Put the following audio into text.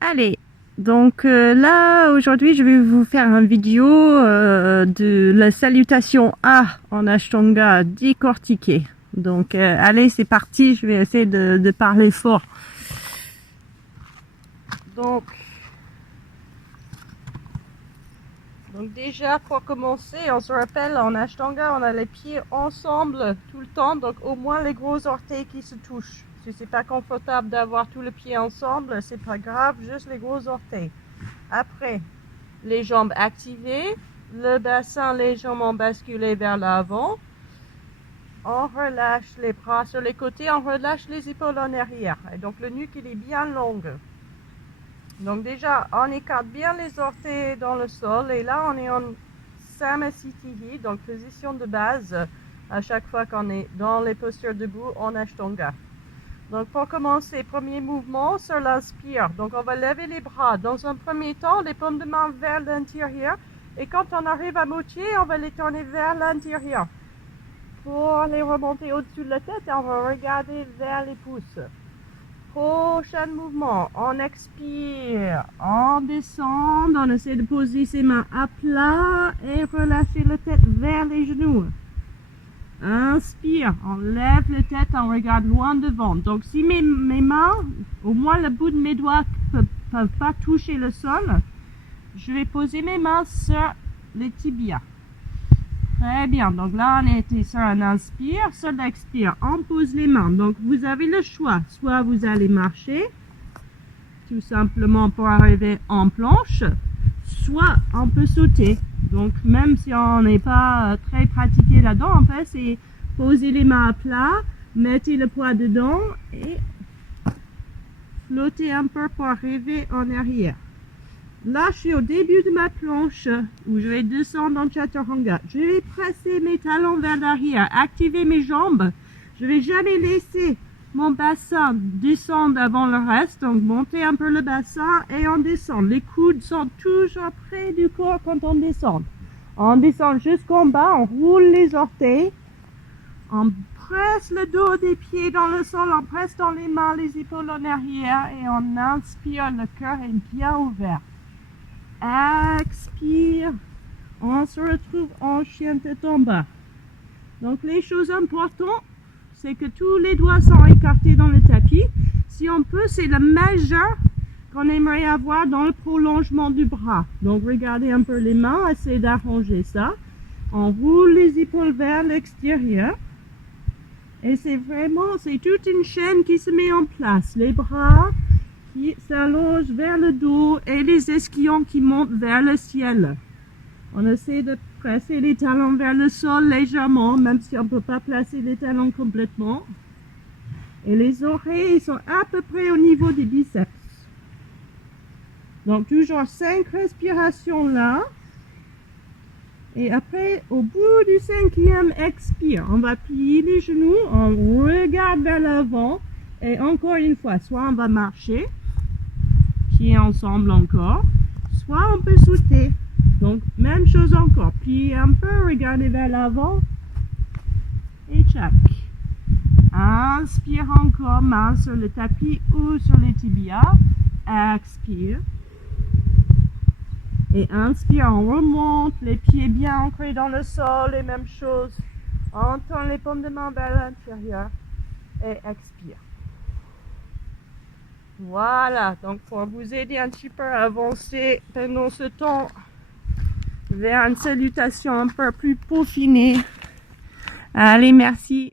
Allez, donc là aujourd'hui je vais vous faire une vidéo de la salutation A en Ashtanga décortiquée. Donc allez, c'est parti, je vais essayer de parler fort. Donc déjà pour commencer, on se rappelle en Ashtanga on a les pieds ensemble tout le temps, donc au moins les gros orteils qui se touchent. Si c'est pas confortable d'avoir tous les pieds ensemble, c'est pas grave, juste les gros orteils. Après, les jambes activées, le bassin légèrement basculé vers l'avant. On relâche les bras sur les côtés, on relâche les épaules en arrière. Et donc le nuque il est bien long. Donc déjà, on écarte bien les orteils dans le sol. Et là, on est en Samasthiti, donc position de base. À chaque fois qu'on est dans les postures debout en Ashtanga. Donc pour commencer, premier mouvement sur l'inspire. Donc on va lever les bras. Dans un premier temps, les paumes de main vers l'intérieur. Et quand on arrive à moitié, on va les tourner vers l'intérieur. Pour les remonter au-dessus de la tête, on va regarder vers les pouces. Prochain mouvement, on expire, on descend, on essaie de poser ses mains à plat et relâcher la tête vers les genoux. Inspire, on lève la tête, on regarde loin devant. Donc si mes mains, au moins le bout de mes doigts ne peuvent pas toucher le sol, je vais poser mes mains sur les tibias. Très bien, donc là on était sur un inspire, sur l'expire, on pose les mains. Donc vous avez le choix, soit vous allez marcher, tout simplement pour arriver en planche, soit on peut sauter. Donc même si on n'est pas très pratiqué là-dedans, en fait c'est poser les mains à plat, mettez le poids dedans et flotter un peu pour arriver en arrière. Là, je suis au début de ma planche où je vais descendre en Chaturanga. Je vais presser mes talons vers l'arrière, activer mes jambes. Je vais jamais laisser mon bassin descendre avant le reste. Donc, monter un peu le bassin et on descend. Les coudes sont toujours près du corps quand on descend. On descend jusqu'en bas, on roule les orteils. On presse le dos des pieds dans le sol, on presse dans les mains, les épaules en arrière et on inspire, le cœur est bien ouvert. Expire, on se retrouve en chien tête en bas. Donc les choses importantes, c'est que tous les doigts sont écartés dans le tapis. Si on peut, c'est le majeur qu'on aimerait avoir dans le prolongement du bras. Donc regardez un peu les mains, essayez d'arranger ça. On roule les épaules vers l'extérieur. Et c'est toute une chaîne qui se met en place. Les bras qui s'allongent vers le dos et les ischions qui montent vers le ciel. On essaie de presser les talons vers le sol légèrement, même si on ne peut pas placer les talons complètement. Et les oreilles sont à peu près au niveau des biceps. Donc toujours 5 respirations là. Et après, au bout du 5e expire, on va plier les genoux, on regarde vers l'avant. Et encore une fois, soit on va marcher, pieds ensemble encore, soit on peut sauter. Donc, même chose encore, plier un peu, regarder vers l'avant, et tchac. Inspire encore, main sur le tapis ou sur les tibias, expire. Et inspire, on remonte, les pieds bien ancrés dans le sol, les mêmes choses. On tourne les paumes de main vers l'intérieur et expire. Voilà, donc pour vous aider un petit peu à avancer pendant ce temps vers une salutation un peu plus peaufinée. Allez, merci.